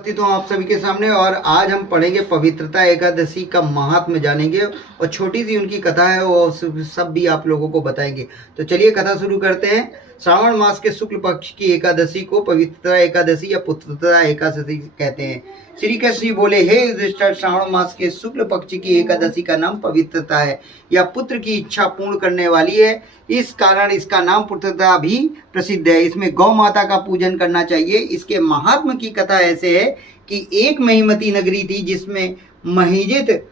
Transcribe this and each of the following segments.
उपस्थित हूँ आप सभी के सामने और आज हम पढ़ेंगे पवित्रता एकादशी का महात्म्य जानेंगे और छोटी सी उनकी कथा है वो सब भी आप लोगों को बताएंगे। तो चलिए कथा शुरू करते हैं। श्रावण मास के शुक्ल पक्ष की एकादशी को पवित्रता एकादशी या पुत्रता एकादशी कहते हैं। श्री कृष्ण जी बोले, हे युधिष्ठिर, श्रावण मास के शुक्ल पक्ष की एकादशी का नाम पवित्रता है। यह पुत्र की इच्छा पूर्ण करने वाली है, इस कारण इसका नाम पुत्रता भी प्रसिद्ध है। इसमें गौ माता का पूजन करना चाहिए। इसके महात्म की कथा ऐसे है कि एक महिमती नगरी थी जिसमें महिजित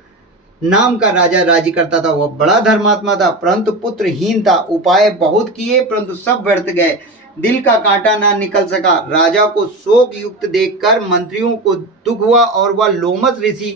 नाम का राजा राज्य करता था। वह बड़ा धर्मात्मा था परंतु पुत्रहीन था। उपाय बहुत किए परंतु सब व्यर्थ गए। दिल का कांटा ना निकल सका। राजा को शोक युक्त देखकर मंत्रियों को दुख हुआ और वह लोमस ऋषि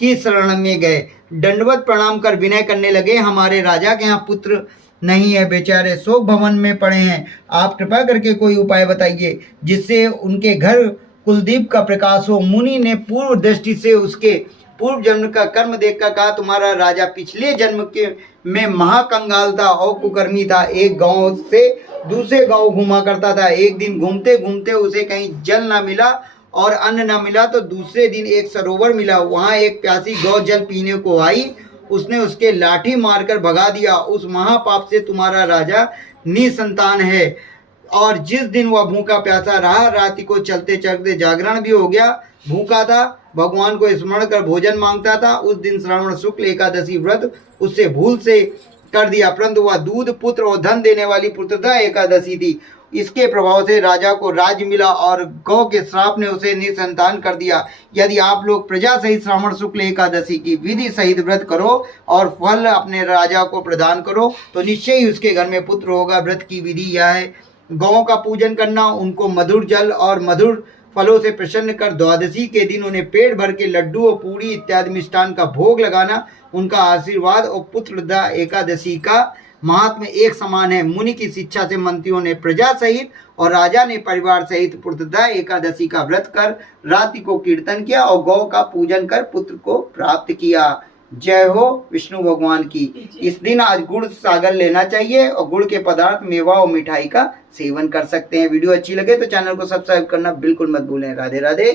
की शरण में गए। दंडवत प्रणाम कर विनय करने लगे, हमारे राजा के यहाँ पुत्र नहीं है, बेचारे शोक भवन में पड़े हैं। आप कृपा करके कोई उपाय बताइए जिससे उनके घर कुलदीप का प्रकाश हो। मुनि ने पूर्व दृष्टि से उसके पूर्व जन्म का कर्म देखकर कहा, तुम्हारा राजा पिछले जन्म के में महाकंगाल था और कुकर्मी था। एक गांव से दूसरे गांव घूमा करता था। एक दिन घूमते घूमते उसे कहीं जल ना मिला और अन्न ना मिला तो दूसरे दिन एक सरोवर मिला। वहां एक प्यासी गौ जल पीने को आई। उसने उसके लाठी मारकर भगा दिया। उस महापाप से तुम्हारा राजा निसंतान है और जिस दिन वह भूखा प्यासा रहा, रात को चलते चलते जागरण भी हो गया। भूखा था, भगवान को स्मरण कर भोजन मांगता था। उस दिन श्रावण शुक्ल एकादशी व्रत उससे भूल से कर दिया, परंतु वह दूध, पुत्र और धन देने वाली पुत्रता एकादशी थी। इसके प्रभाव से राजा को राज्य मिला और गौ के श्राप ने उसे निसंतान कर दिया। यदि आप लोग प्रजा सहित श्रावण शुक्ल एकादशी की विधि सहित व्रत करो और फल अपने राजा को प्रदान करो तो निश्चय ही उसके घर में पुत्र होगा। व्रत की विधि यह है, गौ का पूजन करना, उनको मधुर जल और मधुर फलों से प्रसन्न कर द्वादशी के दिन उन्हें पेट भर के लड्डू और पूरी इत्यादि मिष्टान का भोग लगाना, उनका आशीर्वाद और पुत्रदा एकादशी का महात्म्य एक समान है। मुनि की शिक्षा से मंत्रियों ने प्रजा सहित और राजा ने परिवार सहित पुत्रदा एकादशी का व्रत कर रात्रि को कीर्तन किया और गौ का पूजन कर पुत्र को प्राप्त किया। जय हो विष्णु भगवान की। इस दिन आज गुड़ सागर लेना चाहिए और गुड़ के पदार्थ, मेवा और मिठाई का सेवन कर सकते हैं। वीडियो अच्छी लगे तो चैनल को सब्सक्राइब करना बिल्कुल मत भूलें। राधे राधे।